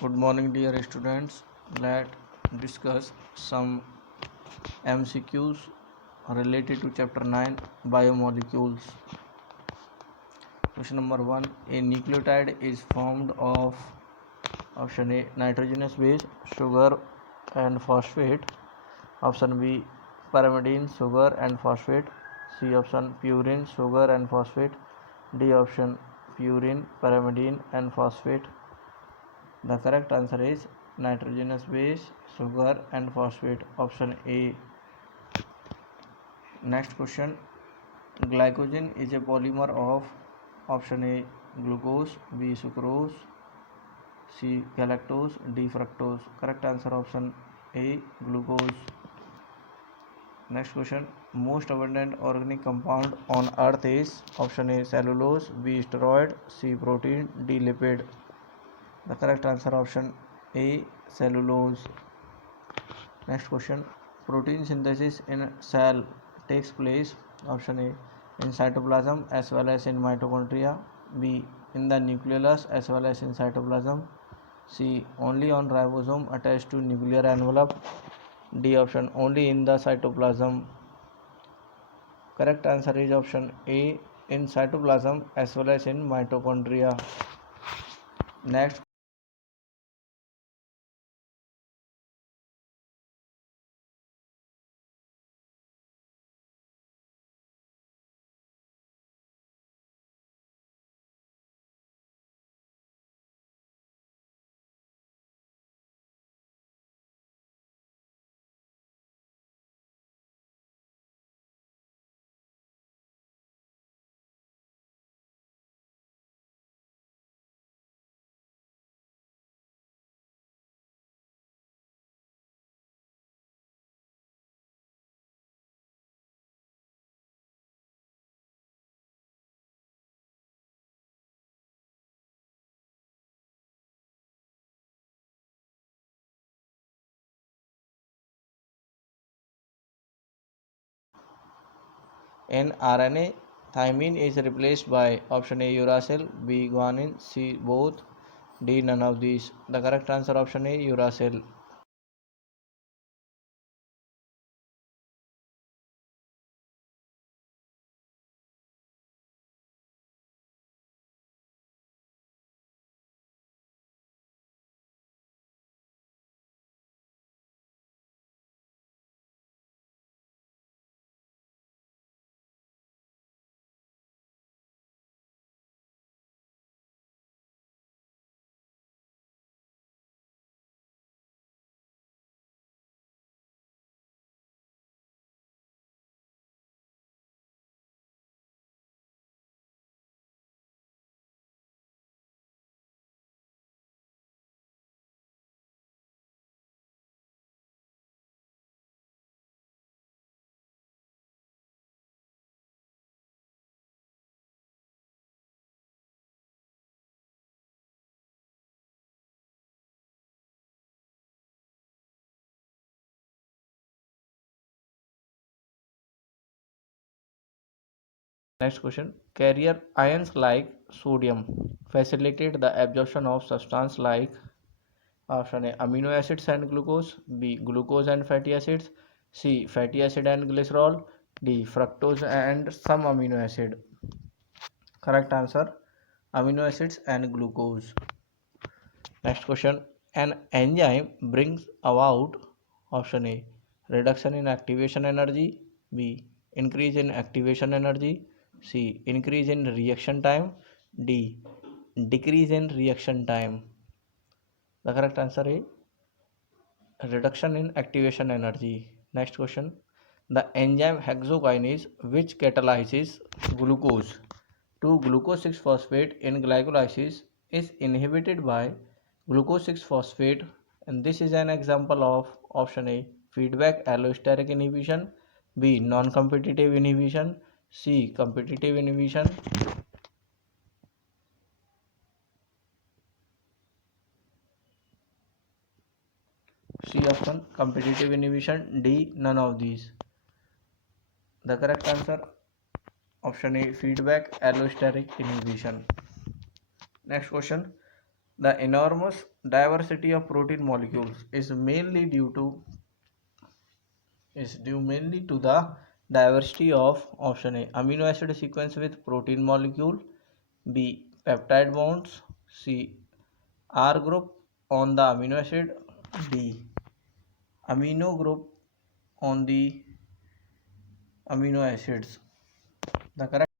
Good morning, dear students. Let's discuss some MCQs related to chapter 9 Biomolecules. Question number 1. A nucleotide is formed of option A nitrogenous base, sugar and phosphate. Option B pyrimidine, sugar and phosphate. C option purine, sugar and phosphate. D option purine, pyrimidine and phosphate. The correct answer is nitrogenous base, sugar and phosphate. Option A. Next question. Glycogen is a polymer of option A glucose, B sucrose, C galactose, D fructose. Correct answer option A glucose. Next question. Most abundant organic compound on earth is option A cellulose, B steroid, C protein, D lipid. The correct answer option A cellulose. Next question. Protein synthesis in cell takes place option A in cytoplasm as well as in mitochondria, B in the nucleolus as well as in cytoplasm, C only on ribosome attached to nuclear envelope, D option only in the cytoplasm. Correct answer is option A in cytoplasm as well as in mitochondria. Next in RNA, thymine is replaced by option A uracil, B guanine, C both, D none of these. The correct answer option A uracil. Next question. Carrier ions like sodium facilitate the absorption of substance like option A amino acids and glucose, B glucose and fatty acids, C fatty acid and glycerol, D fructose and some amino acid. Correct answer amino acids and glucose. Next question. An enzyme brings about option A reduction in activation energy, B increase in activation energy, C increase in reaction time, D decrease in reaction time. The correct answer is reduction in activation energy. Next question. The enzyme hexokinase which catalyzes glucose to glucose 6 phosphate in glycolysis is inhibited by glucose 6 phosphate, and this is an example of option A feedback allosteric inhibition, B non-competitive inhibition, C competitive inhibition. C option competitive inhibition, D none of these. The correct answer option A feedback allosteric inhibition. Next question. The enormous diversity of protein molecules is due mainly to the diversity of option A amino acid sequence with protein molecule, B peptide bonds, C R group on the amino acid, D amino group on the amino acids. The correct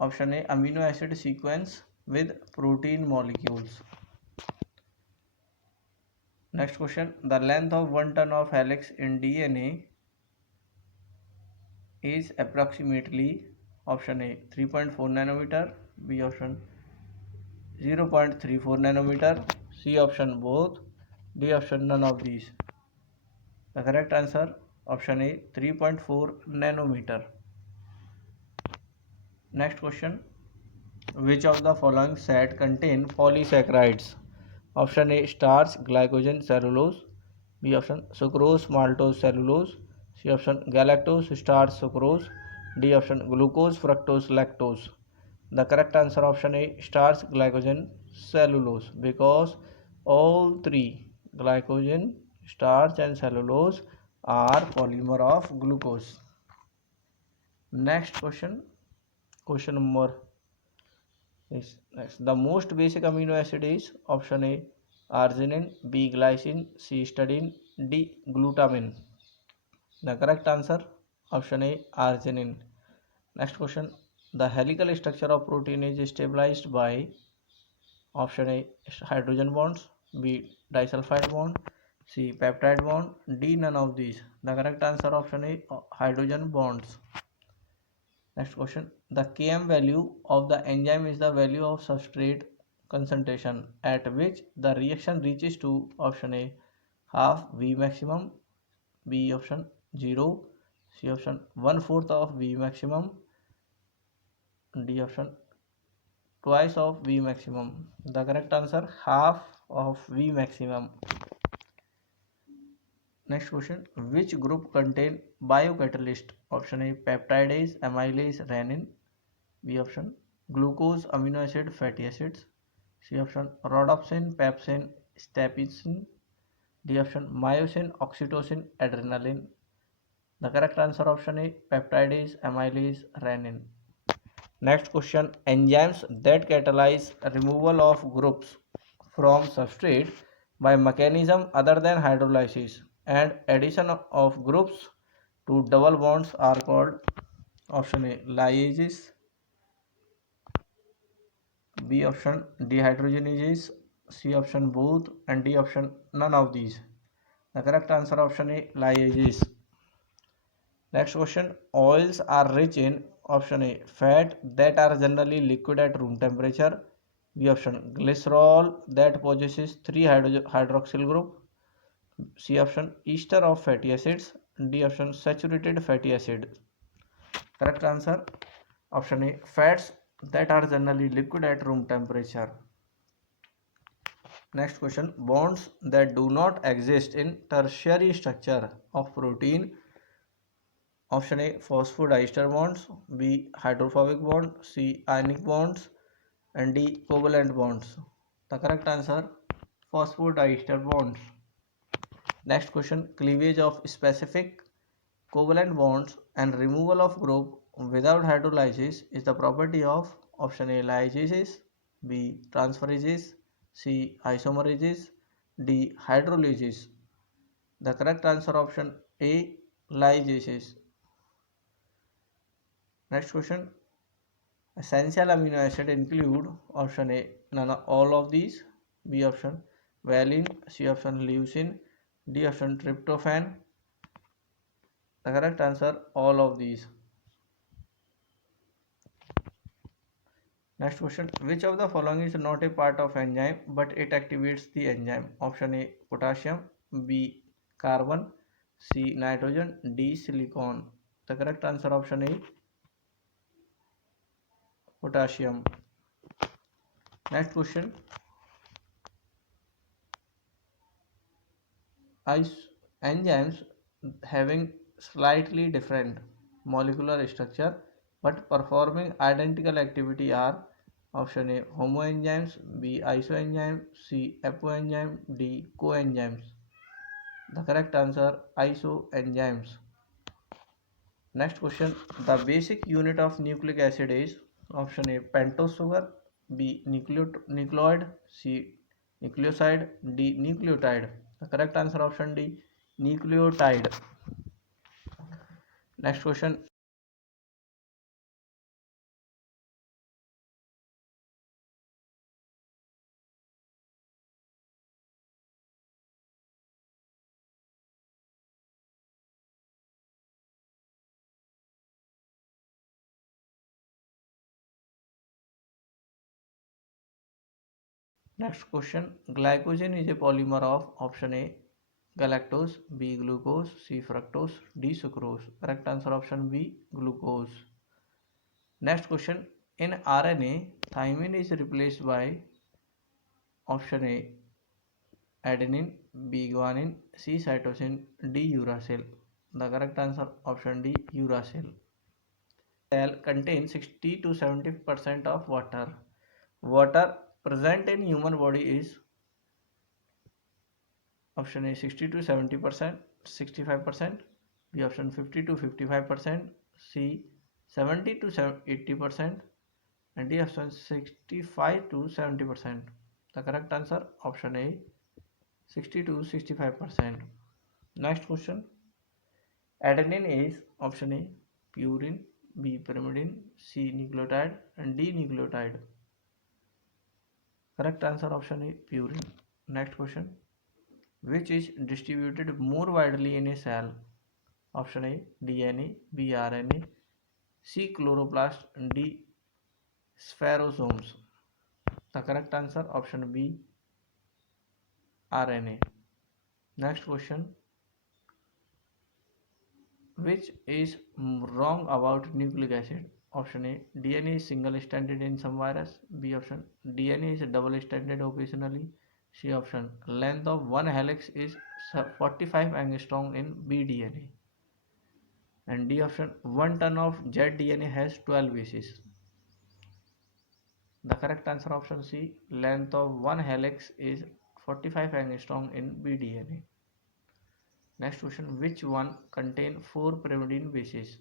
option A amino acid sequence with protein molecules. Next question, the length of 1 ton of helix in DNA is approximately option A 3.4 nanometer, B option 0.34 nanometer, C option both, D option none of these. The correct answer option A 3.4 nanometer. Next question, which of the following set contain polysaccharides? Option A starch, glycogen, cellulose, B option sucrose, maltose, cellulose, C option galactose, starch, sucrose, D option glucose, fructose, lactose. The correct answer option A starch, glycogen, cellulose, because all three, glycogen, starch and cellulose, are polymer of glucose. Next question, question number is next. The most basic amino acid is option A arginine, B glycine, C histidine, D glutamine. The correct answer option A arginine. Next question, the helical structure of protein is stabilized by option A hydrogen bonds, B disulfide bond, C peptide bond, D none of these. The correct answer option A hydrogen bonds. Next question, the Km value of the enzyme is the value of substrate concentration at which the reaction reaches to option A half V maximum, B option 0, C option 1/4 of V maximum, D option twice of V maximum. The correct answer half of V maximum. Next question, which group contain biocatalyst? Option A peptidase, amylase, rennin, B option glucose, amino acid, fatty acids, C option rhodopsin, pepsin, staphysin, D option myosin, oxytocin, adrenaline. The correct answer option A peptidase, amylase, rennin. Next question, enzymes that catalyze removal of groups from substrate by mechanism other than hydrolysis and addition of groups to double bonds are called option A lyases, B option dehydrogenases, C option both, and D option none of these. The correct answer option A lyases. Next question, oils are rich in option A fat that are generally liquid at room temperature, B option glycerol that possesses 3 hydroxyl group, C option ester of fatty acids, D option saturated fatty acids. Correct answer option A fats that are generally liquid at room temperature. Next question, bonds that do not exist in tertiary structure of protein. Option A phosphodiester bonds, B hydrophobic bond, C ionic bonds, and D covalent bonds. The correct answer phosphodiester bonds. Next question, cleavage of specific covalent bonds and removal of group without hydrolysis is the property of option A lyases, B transferases, C isomerases, D hydrolysis. The correct answer option A lyases. Next question, essential amino acid include option A none of all of these, B option valine, C option leucine, D option tryptophan. The correct answer all of these. Next question, which of the following is not a part of enzyme but it activates the enzyme? Option A potassium, B carbon, C nitrogen, D silicon. The correct answer option A potassium. Next question, enzymes having slightly different molecular structure but performing identical activity are option A homoenzymes, B isoenzyme, C apoenzyme, D coenzymes. The correct answer isoenzymes. Next question. The basic unit of nucleic acid is option A pentose sugar, B nucleoid, C nucleoside, D nucleotide. The correct answer option D nucleotide. Next question. Next question. Glycogen is a polymer of option A galactose, B glucose, C fructose, D sucrose. Correct answer option B glucose. Next question. In RNA, thymine is replaced by option A adenine, B guanine, C cytosine, D uracil. The correct answer option D uracil. Cell contains 60 to 70% of water. Water present in human body is option A 60 to 70%, 65%, B option 50 to 55%, C 70 to 80%, and D option 65 to 70%. The correct answer option A 60 to 65%. Next question. Adenine is option A purine, B pyrimidine, C nucleotide, and D nucleotide. Correct answer option A purine. Next question. Which is distributed more widely in a cell? Option A DNA, B RNA, C chloroplast, D spherosomes. The correct answer option B RNA. Next question. Which is wrong about nucleic acid? Option A DNA is single stranded in some virus. B option DNA is double stranded occasionally. C option length of one helix is 45 angstrom in bDNA. And D option 1 ton of zDNA has 12 bases. The correct answer option C length of one helix is 45 angstrom in bDNA. Next question. Which one contain 4 pyrimidine bases?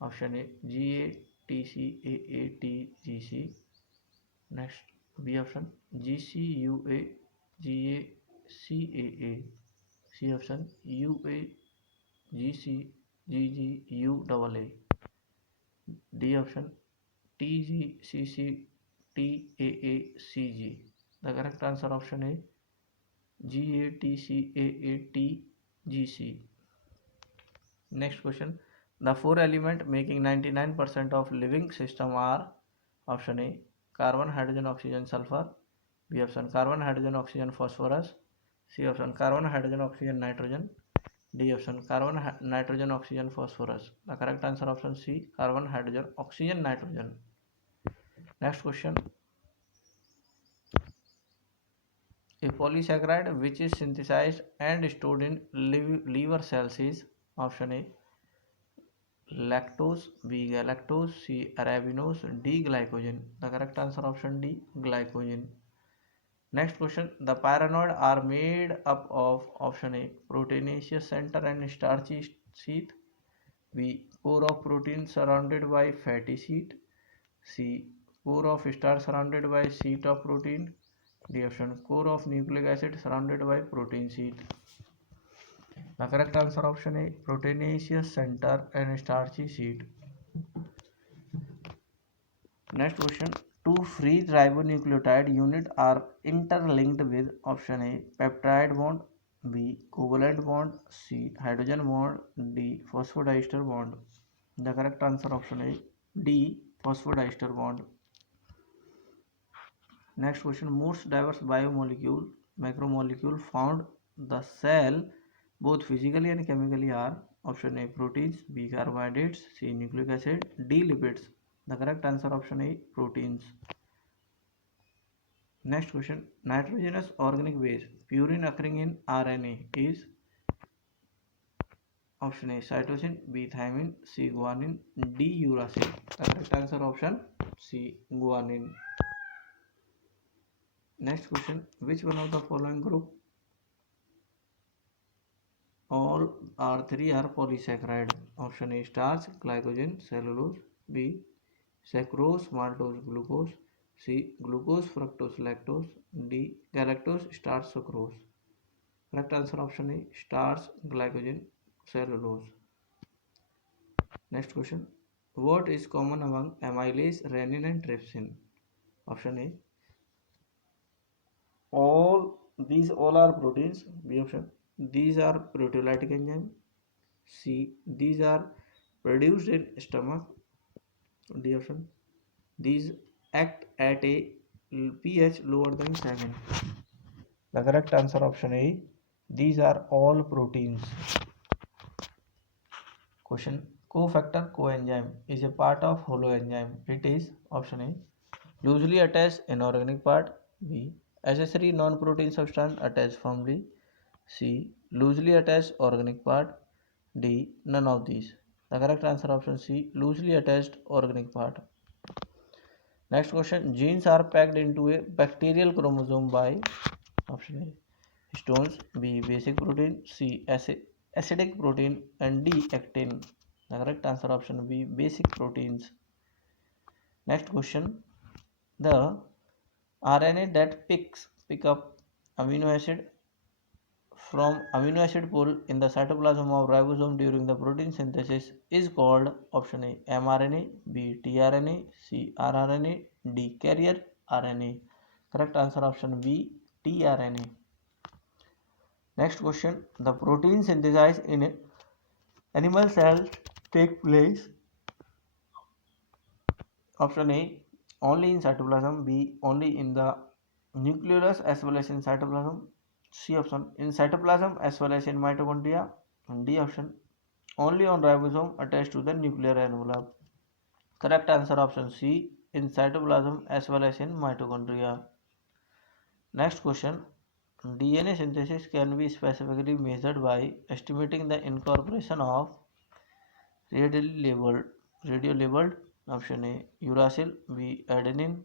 Option A GA TC AA TGC. Next B option GCUA GA CAA. C option UA GC GG UAA. D option TGCC TAACG. The correct answer option A GATCAATGC. Next question. The four elements making 99% of living system are option A carbon, hydrogen, oxygen, sulfur. B option carbon, hydrogen, oxygen, phosphorus. C option carbon, hydrogen, oxygen, nitrogen. D option carbon, nitrogen, oxygen, phosphorus. The correct answer option C carbon, hydrogen, oxygen, nitrogen. Next question. A polysaccharide which is synthesized and stored in liver cells is option A lactose, B galactose, C arabinose, D glycogen. The correct answer option D glycogen. Next question. The pyranoid are made up of option A proteinaceous center and starchy sheath, B core of protein surrounded by fatty sheet, C core of starch surrounded by sheet of protein, D option core of nucleic acid surrounded by protein sheet. The correct answer option A proteinaceous center and starchy sheet. Next question. Two free ribonucleotide units are interlinked with option A peptide bond, B covalent bond, C hydrogen bond, D phosphodiester bond. The correct answer option A D phosphodiester bond. Next question. Most diverse biomolecule macromolecule found the cell both physically and chemically are option A proteins, B carbohydrates, C nucleic acid, D lipids. The correct answer option A proteins. Next question. Nitrogenous organic base purine occurring in RNA is Option A cytosine, B thymine, C guanine, D uracil. The correct answer option C guanine. Next question, which one of the following group all are three are polysaccharide? Option A starch, glycogen, cellulose, B sucrose, maltose, glucose, C glucose, fructose, lactose, D galactose, starch, sucrose. Correct answer option A starch, glycogen, cellulose. Next question, what is common among amylase, rennin and trypsin? Option A all are proteins. B option, these are proteolytic enzyme. C, these are produced in stomach. D option, these act at a pH lower than 7. The correct answer option A, these are all proteins. Question, cofactor coenzyme is a part of holoenzyme. It is option A loosely attached inorganic part, B accessory non-protein substance attached firmly, C loosely attached organic part, D none of these. The correct answer option C loosely attached organic part. Next question, genes are packed into a bacterial chromosome by option A histones, B basic protein, C acidic protein and D actin. The correct answer option B basic proteins. Next question, the RNA that pick up amino acid from amino acid pool in the cytoplasm of ribosome during the protein synthesis is called option A mRNA, B tRNA, C rRNA, D carrier RNA. Correct answer option B tRNA. Next question, the protein synthesized in animal cells take place option A only in cytoplasm, B only in the nucleus as well as in cytoplasm, C option in cytoplasm as well as in mitochondria, and D option only on ribosome attached to the nuclear envelope. Correct answer option C in cytoplasm as well as in mitochondria. Next question, DNA synthesis can be specifically measured by estimating the incorporation of radio labeled option A uracil, B adenine,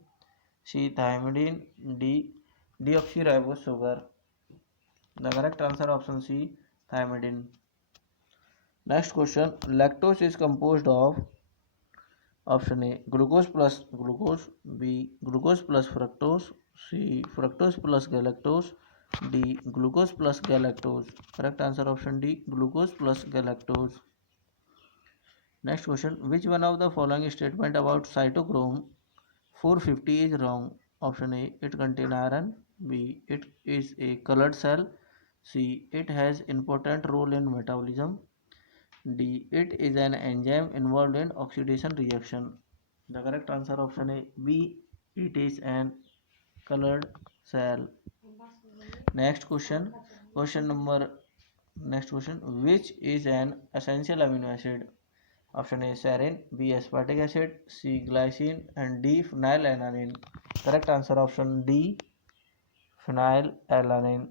C thymidine, D deoxyribose sugar. The correct answer option C thymidine. Next question, lactose is composed of option A glucose plus glucose, B glucose plus fructose, C fructose plus galactose, D glucose plus galactose. Correct answer option D glucose plus galactose. Next question, which one of the following statement about cytochrome 450 is wrong? Option A it contains iron, B it is a colored cell, C it has important role in metabolism, D it is an enzyme involved in oxidation reaction. The correct answer option A B it is an colored cell. Next question, question number next question, which is an essential amino acid? Option A serine, B aspartic acid, C glycine and D phenylalanine. Correct answer option D phenylalanine.